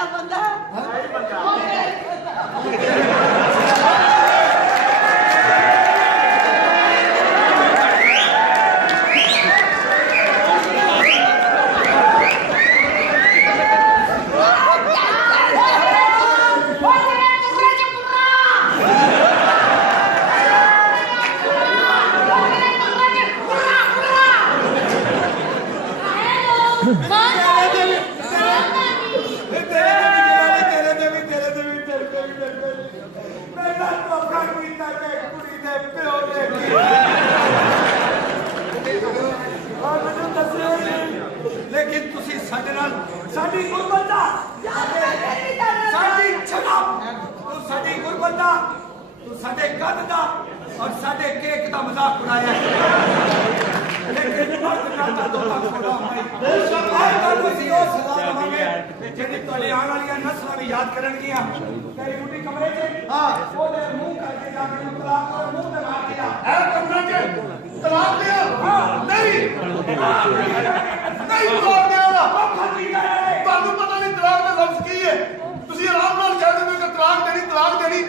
मेरा बंदा लेकिन तुसी साडे नाल साडी गुरबत दा साडी छड़ाप तू साडी गुरबत दा तू साडे कद दा और साडे केक दा मजाक उड़ाया लेकिन मर्द करता तो खुदा भाई आज कल तुसी ओ सजा दवांगे जेदी तोड़ी आने वाली नस्लां भी याद करनगियां तेरी बुढ़ी कमरे च हां ओदे मुंह करके जाके तलाक और मुंह ते मार दिया है कमरे च तलाक दिया हां नहीं नहीं तलाक दिया ਤੁਹਾਨੂੰ ਪਤਾ ਨਹੀਂ ਤਲਾਕ ਦਾ ਲਫ਼ਜ਼ ਕੀ ਹੈ ਤੁਸੀਂ ਆਰਾਮ ਨਾਲ ਕਹਿ ਦਿੰਦੇ ਕਿ ਤਲਾਕ ਦੇਣੀ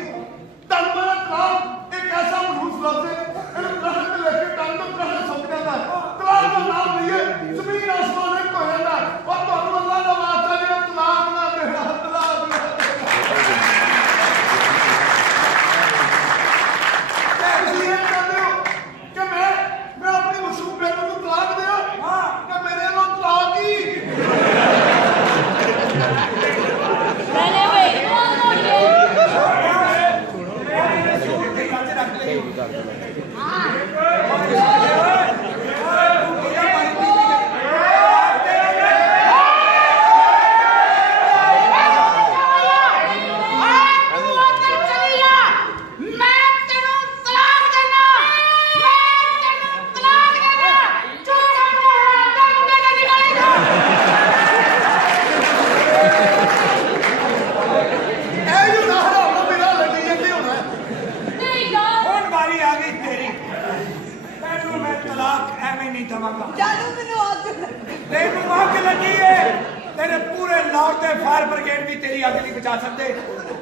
ਤੁਹਾਨੂੰ ਪਤਾ ਤਲਾਕ ਇੱਕ ਐਸਾ ਮਸ਼ਹੂਰ ਲਫ਼ਜ਼ ਹੈ ਇਹਨੂੰ ਤਲਾਕ ਤੇ ਲਿਖ ਕੇ ਕੰਨ ਤੋਂ ਕੰਨ ਸੁੱਕ ਜਾਂਦਾ ਤਲਾਕ ਦਾ ਨਾਮ ਨਹੀਂ ਹੈ ਜ਼ਮੀਨ ਆਸਮਾਨ ਇੱਕ ਹੋ ਜਾਂਦਾ ਔਰ ਤੁਹਾਨੂੰ ਅੱਲਾਹ ਦਾ ਵਾਸਤਾ ਜੇ ਤਲਾਕ ਨਾ ਦੇਣਾ ਤਲਾਕ ਤੁਸੀਂ ਇਹ ਕਹਿੰਦੇ ਹੋ ਕਿ ਮੈਂ ਆਪਣੀ ਮਸ਼ਹੂਰ ਬੇਗਮ ਨੂੰ ਤਲਾਕ ਦਿਆਂ ਹਾਂ ਕਿ ਮੇਰੇ ਨਾਲ ਤਲਾਕ ਹੀ तेरे पूरे लाहौर के फायर ब्रिगेड भी तेरी अग नहीं बचा सकते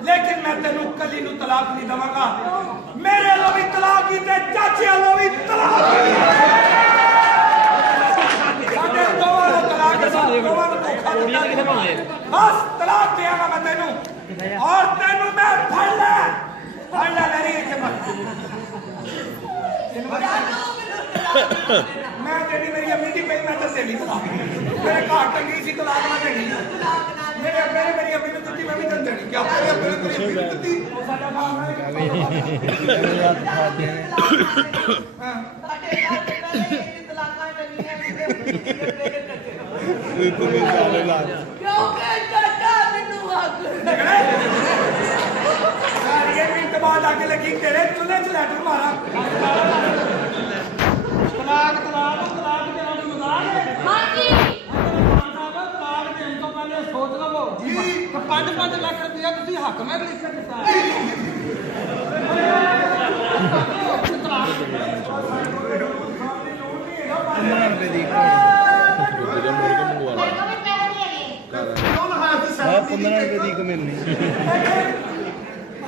लेकिन मैं तेनू कली नू तलाक नहीं दवांगा मेरे लो भी तलाक ही ते चाचे लो भी तलाक साडे दोवां दा तलाक दोवां नू धोखा दित्ता बस तलाक देंगा मैं तेनू और तेनू मैं फड़ ले मेरी के मत मैं तेरी मेरी अम्मी दी पई मैं तो देनी तलाक मेरे घर टंगी सी तलाक ना देनी मेरे मेरी अम्मी ने दित्ती मैं भी तन देनी क्या तेरे अम्मी ने तेरी अम्मी ने दित्ती वो साडा काम है साडे तलाकां टंगियां क्यों के चाचा मेनू हक सारी ये मिनट बाद आके लगी तेरे चुल्हे च लैटर मारा तलाक के नाम मजाक है हां जी तलाक देने तो पहले सोच लवो जी 5-5 लाख रुपया तुसी हक में लिख के दिता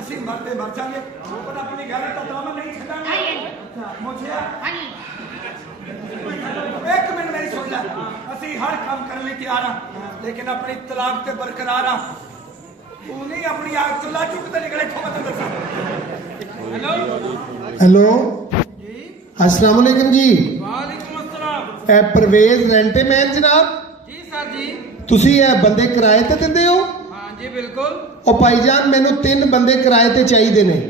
ਅਸੀਂ ਮਰਦੇ ਮਰ ਜਾਗੇ ਪਰ ਆਪਣੀ ਗੈਰਤ ਦਾ ਦਾਮਨ ਨਹੀਂ ਛੱਡਾਂਗੇ ਮੁਝੇ एक मिनट मेरी सुन ले असी हर काम करने लिए तैयार हाँ लेकिन अपनी तलाक ते बरकरार हाँ तू नहीं अपनी आग चुला चुकते निकले हेलो हेलो अस्सलाम वालेकुम जी वालेकुम अस्सलाम ए परवेज रेंटेमैन जनाब जी सर जी ਤੁਸੀਂ ਇਹ ਬੰਦੇ ਕਿਰਾਏ ਤੇ ਦਿੰਦੇ ਹੋ हाँ जी बिल्कुल ਉਹ ਭਾਈਜਾਨ ਮੈਨੂੰ 3 ਬੰਦੇ ਕਿਰਾਏ ਤੇ ਚਾਹੀਦੇ ਨੇ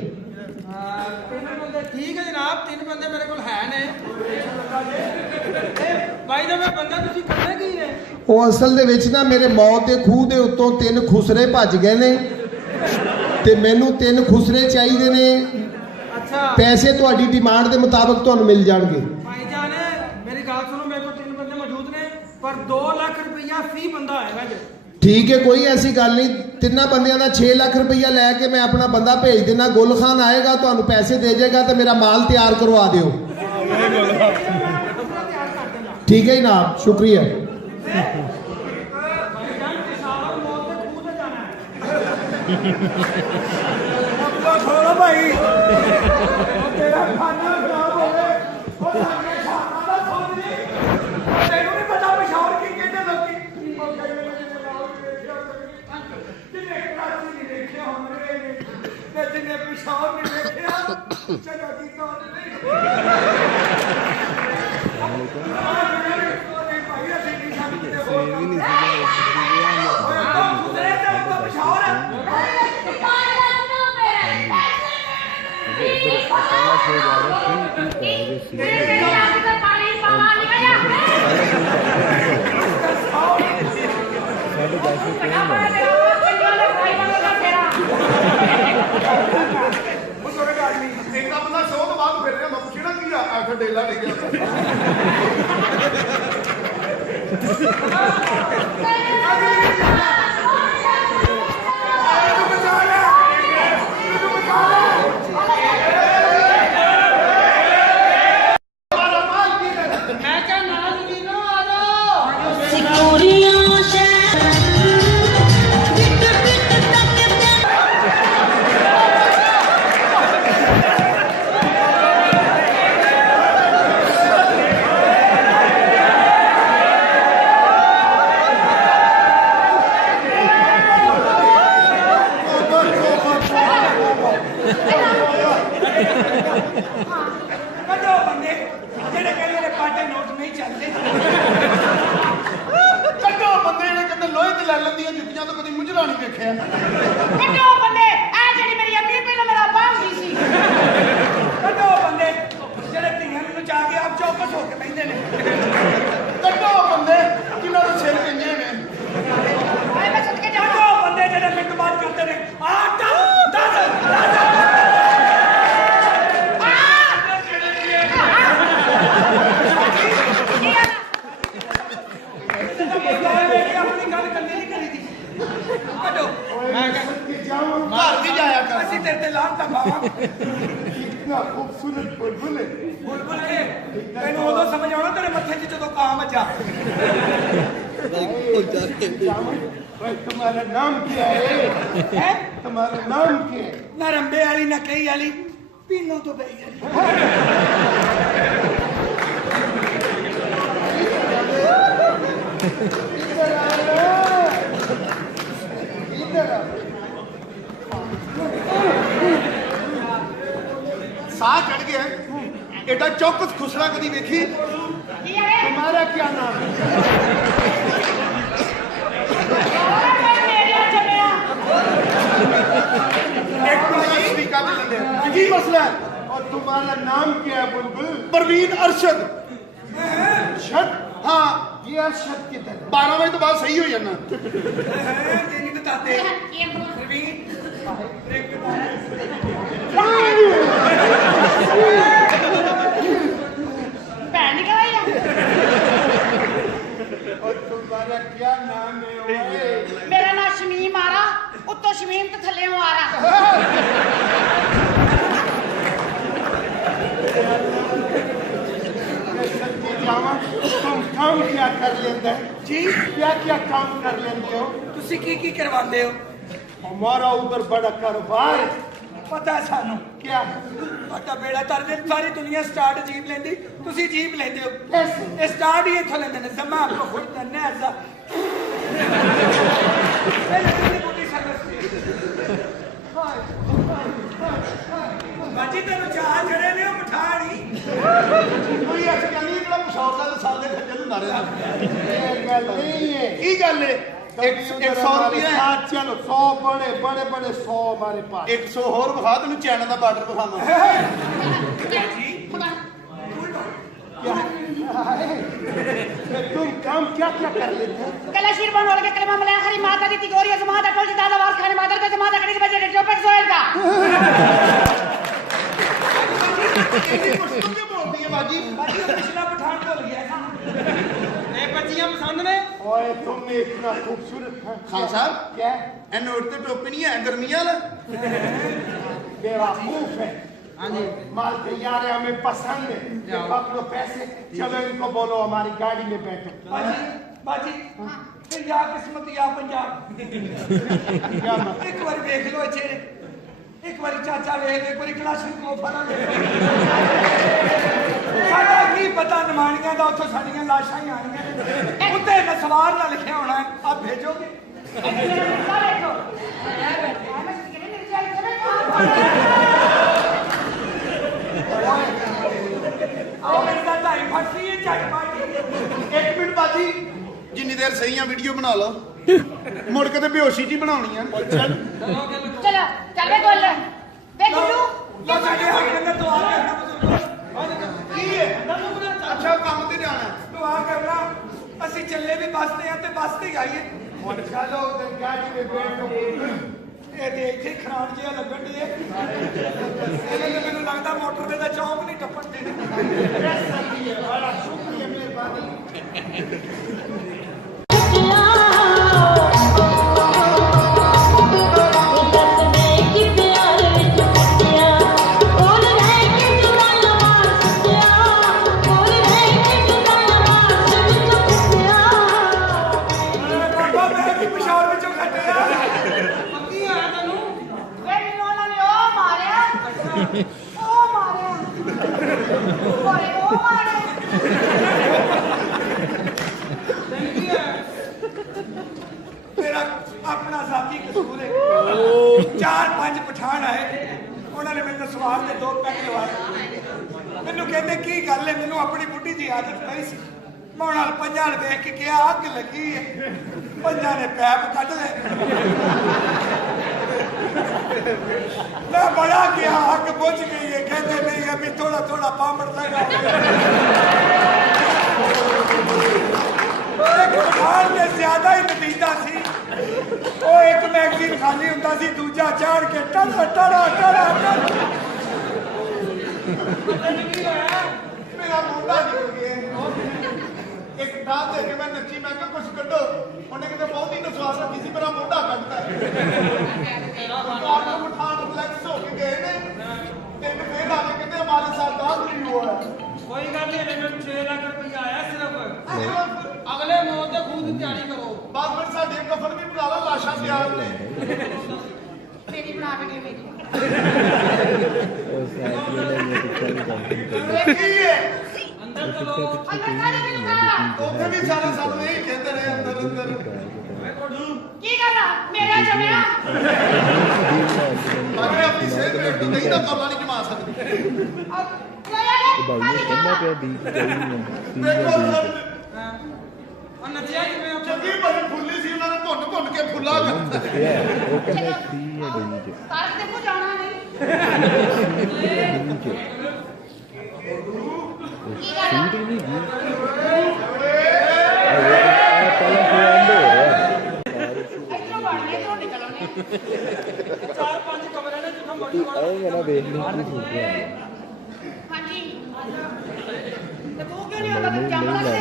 तीन बंदे ठीक है जनाब 3 बंदे मेरे को है ने भाई जब मैं बंदा तुसी करने की है ਉਹ ਅਸਲ ਦੇ ਵਿੱਚ ਨਾ ਮੇਰੇ ਮੌਤ ਦੇ ਖੂਹ ਦੇ ਉੱਤੋਂ 3 ਖੁਸਰੇ ਭੱਜ ਗਏ ਨੇ ਤੇ ਮੈਨੂੰ 3 ਖੁਸਰੇ ਚਾਹੀਦੇ ਨੇ अच्छा ਪੈਸੇ ਤੁਹਾਡੀ ਡਿਮਾਂਡ ਦੇ ਮੁਤਾਬਕ ਤੁਹਾਨੂੰ ਮਿਲ ਜਾਣਗੇ भाई जान मेरी गल सुनो मेरे को 3 बंदे मौजूद ने पर 2 लाख रुपया फी बंदा आएगा जी ਠੀਕ ਹੈ ਕੋਈ ਐਸੀ ਗੱਲ ਨਹੀਂ ਤਿੰਨਾਂ ਬੰਦਿਆਂ ਦਾ 6 ਲੱਖ ਰੁਪਈਆ ਲੈ ਕੇ ਮੈਂ ਆਪਣਾ ਬੰਦਾ ਭੇਜ ਦੇਣਾ ਗੁਲ ਖਾਨ ਆਏਗਾ ਤੁਹਾਨੂੰ ਪੈਸੇ ਦੇ ਜਾਏਗਾ ਤੇ ਮੇਰਾ ਮਾਲ ਤਿਆਰ ਕਰਵਾ ਦਿਓ ਠੀਕ ਹੈ ਜਨਾਬ ਸ਼ੁਕਰੀਆ अपना छोड़ो भाई तेरा खाना खराब हो गए और सामने खाना ना छोड़ दी तेनू नहीं पता पेशावर की कहते लोगी जिन्हें कराची नहीं देखिया हमरे ने जिन्हें पेशावर नहीं देखिया चलो की तौर नहीं डेला ले गया खूबसूरत बुलबुल बुलबुल के तेन उदो समझ आना तेरे मत्थे च जो काम अजा तुम्हारा नाम क्या है तुम्हारा नाम क्या है ना रंबे वाली ना कही वाली पीनो तो बई साह चढ़ गया एडा चौकस खुसरा कदी देखी तुम्हारा क्या नाम है की मसला है और तुम्हारा नाम क्या है बुलबुल परवीन अरशद शद हाँ ये अरशद किधर 12 बजे तो बाद सही हो जाना नहीं बताते परवीन और तुम्हारा क्या नाम है मेरा नाम शमीम आ रहा उत्तों शमीम तो थले आ रहा तुम काम क्या कर लेते जी क्या क्या काम कर लेते हो तुसी की करवाते हो हमारा उधर बड़ा कारोबार पता है सानू क्या पता बेड़ा तर दे सारी दुनिया स्टार्ट जीप लेंदी तुसी जीप लेंदे हो ये स्टार्ट ही इथों लेंदे ने जमा आपको खुद करने ऐसा बाजी तेरे चाह चढ़े ने मठाड़ी कोई ऐसी गल नहीं इतना मुशावरा तो साल दे खज्जल हुंदा रहा ये गल नहीं है की गल है 100 रुपया चलो 100 बड़े बड़े बड़े 100 हमारे पास 100 और बखा तेन चाइना का बार्डर बखाना तुम काम क्या क्या कर लेते हो कला शीरबन वाले के कलमा मले हरी माता दी तिगोरी जमात अटल जी दादा वार खाने मादर का जमात अकड़ी के बजे चौपट सोहेल का बाजी पिछला पठान बोल गया ये बच्चियां पसंद ने ओए तुमने इतना खूबसूरत खान साहब क्या ए नोट ते टोपी नहीं है गर्मियां वाला बेवकूफ है माल तैयार है हमें पसंद है पकड़ो पैसे चलो इनको बोलो हमारी गाड़ी में बैठो बाजी ਫਿਰ ਯਾ ਕਿਸਮਤ ਯਾ ਪੰਜਾਬ। ਇੱਕ ਵਾਰ ਵੇਖ ਲਓ ਇੱਥੇ, ਇੱਕ ਵਾਰੀ ਚਾਚਾ ਵੇਖ ਲੈ, ਕੋਈ ਕਲਾਸ਼ਨਕੋਫ ਵਾਲਾ ਵੇਖ ਸਾਡਾ ਕੀ ਪਤਾ ਨਿਮਾਣੀਆਂ ਦਾ, ਉੱਥੋਂ ਸਾਡੀਆਂ ਲਾਸ਼ਾਂ ਹੀ ਆਣੀਆਂ ਨੇ, ਉੱਤੇ ਨਸਵਾਰ ਨਾਲ ਲਿਖਿਆ ਹੋਣਾ ਹੈ, ਆਪ ਭੇਜੋਗੇ। ਆਹ ਮੇਰੇ ਦਾ ਢਾਈ ਫੜਦੀ ਹੈ ਝੱਟ ਮਾਰੀ। 1 ਮਿੰਟ ਬਾਜੀ, ਜਿੰਨੀ ਦੇਰ ਸਹੀਆਂ ਵੀਡੀਓ ਬਣਾ ਲਓ, ਮੁੜ ਕੇ ਤੇ ਬੇਹੋਸ਼ੀ ਜੀ ਬਣਾਉਣੀ ਆ। ਚਲੋ ਚੱਲ ਵੇ ਗੋਲ ਵੇ ਗੁੱਲੂ ਲੋ ਸਾਡੇ ਹੱਕ ਅੰਦਰ ਦੁਆ ਕਰਨਾ ਬਜ਼ੁਰਗੋ। ਕੀ ਹੈ? ਅੱਛਾ ਕੰਮ ਤੇ ਜਾਣਾ। ਦੁਆ ਕਰਨਾ, ਅਸੀਂ ਚੱਲੇ ਵੀ ਬੱਸ ਤੇ ਆ ਤੇ ਬੱਸ ਤੇ ਹੀ ਆਈਏ। ਹੁਣ ਚਲੋ ਤੇ ਗਾੜੀ ਦੇ ਬੈਠੋ। ਇਹ ਤੇ ਇੱਥੇ ਖਰਾਨ ਜਿਹਾ ਲੱਗਣ ਦੀ ਹੈ, ਇਹਨੇ ਤੇ ਮੈਨੂੰ ਲੱਗਦਾ ਮੋਟਰ ਦੇ ਦਾ ਚੌਂਕ ਨਹੀਂ ਟੱਪਣ ਦੇਣਾ। ਬੜਾ ਸ਼ੁਕਰੀਆ, ਮਿਹਰਬਾਨੀ। ਬਾਬਾ ਮੈਂ ਵੀ ਪਿਸ਼ਾਬ ਵਿੱਚੋਂ ਕੱਟਿਆ। ਵੇ ਮੈਨੂੰ ਉਹਨਾਂ ਨੇ ਉਹ ਮਾਰਿਆ ਉਹ ਮਾਰਿਆ। ਮੇਰਾ ਆਪਣਾ ਸਾਥੀ ਕਸੂਰ ਹੈ। 4-5 ਪਠਾਨ ਆਏ, ਉਹਨਾਂ ਨੇ ਮੈਨੂੰ ਸਵਾਰ ਦੇ 2 ਪੈਕ ਲਵਾਏ। ਮੈਨੂੰ ਕਹਿੰਦੇ ਕੀ ਗੱਲ ਹੈ, ਮੈਨੂੰ ਆਪਣੀ ਬੁੱਢੀ ਦੀ ਆਦਤ ਪਈ ਸੀ। ਮੈਂ ਉਹਨਾਂ ਨੂੰ ਪੰਜਾਂ ਨੂੰ ਵੇਖ ਕੇ ਕਿਹਾ ਅੱਗ ਲੱਗੀ ਹੈ, ਪੰਜਾਂ ਨੇ ਪੈਪ ਕੱਢ ਲਏ। ਮੈਂ ਬੜਾ ਕਿਹਾ ਅੱਗ ਬੁਝ ਗਈ ਹੈ, ਕਹਿੰਦੇ ਨਹੀਂ ਅਭੀ ਥੋੜਾ ਥੋੜਾ ਪਾਮੜ ਲਗਾ। ਇੱਕ ਪਠਾਨ ਤੇ ਜ਼ਿਆਦਾ ਹੀ ਨਤੀਜਾ ਸੀ। ਉਹ ਇੱਕ ਮੈਗਜ਼ੀਨ ਖਾਲੀ ਹੁੰਦਾ ਸੀ, ਦੂਜਾ ਚਾੜ ਕੇ ਟੜਾ ਟੜਾ ਟੜਾ ਟੜਾ। ਮੇਰਾ ਮੋਢਾ ਨਿਕਲ ਗਿਆ। ਇੱਕ ਡਾਲ ਦੇ ਕੇ ਮੈਂ ਨੱਚੀ, ਮੈਂ ਕਿਹਾ ਕੁਛ ਕੱਢੋ। ਉਹਨੇ ਕਿਤੇ ਬਹੁਤੀ ਨਸਵਾਰ ਰੱਖੀ ਸੀ, ਮੇਰਾ ਮੋਢਾ ਕੱਢਤਾ। ਸਰਕਾਰ ਨੂੰ ਪਠਾਨ ਰਿਲੈਕਸ ਹੋ ਕੇ ਗਏ ਨੇ, ਤੇ ਇੱਕ ਫੇਰ ਆ ਕੇ ਕਹਿੰਦੇ ਹਮਾਰੇ ਸਾਥ दाद नहीं हुआ है। कोई गल नहीं, रेलवे 6 लाख रुपया आया सिर्फ। ਸਿਰਫ अगले मौत के खून की तैयारी करो। ਬਸ ਫਿਰ ਸਾਡੇ ਕਫਨ ਵੀ ਬਣਾ ਲਾ, ਲਾਸ਼ਾਂ ਤਿਆਰ ਨੇ। ਮੇਰੀ ਬਣਾ ਕੇ ਦੇ ਮੇਰੀ ਕੀ ਹੈ? अंदर चलो। ਅੰਦਰ ਕਾਹਦੇ ਮੈਨੂੰ ਕਰਾ ਉੱਥੇ ਵੀ ਸਾਰੇ ਸਾਨੂੰ ਇਹੀ ਕਹਿੰਦੇ ਰਹੇ, ਅੰਦਰ ਅੰਦਰ। ਕੀ ਕਰਨਾ ਮੇਰਾ ਜਮਿਆ ਬਾਕੀ ਆਪਣੀ ਸਿਹਤ ਰੇਟ ਤੋਂ ਨਹੀਂ ਤਾਂ ਕਮਲਾ ਨਹੀਂ ਕਮਾ ਸਕਦੀ। ਦੇਖੋ ਸਰ, और नचिया कि मैं ਚੰਗੀ ਭਲੀ ਫੁੱਲੀ ਸੀ, ਉਹਨਾਂ ਨੇ ਭੁੰਨ ਭੁੰਨ ਕੇ ਫੁੱਲਾ ਕਰਤਾ। ਸਾਰ ਤੇ ਕੋ ਜਾਣਾ ਨਹੀਂ ਕੀ ਕਰਨਾ ਇਧਰੋਂ ਬਣਨੇ ਇਧਰੋਂ ਨਿਕਲਣੇ 4-5 कमरे ने जितना मर्जी वाला। ਹਾਂਜੀ ਤੇ ਤੂੰ ਕਿਉਂ ਨਹੀਂ ਆਉਂਦਾ ਤੂੰ ਜੰਮ ਲੱਗਦੇ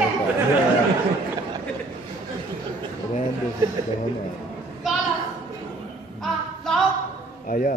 ਗਾਲ ਆ ਲਾਓ आया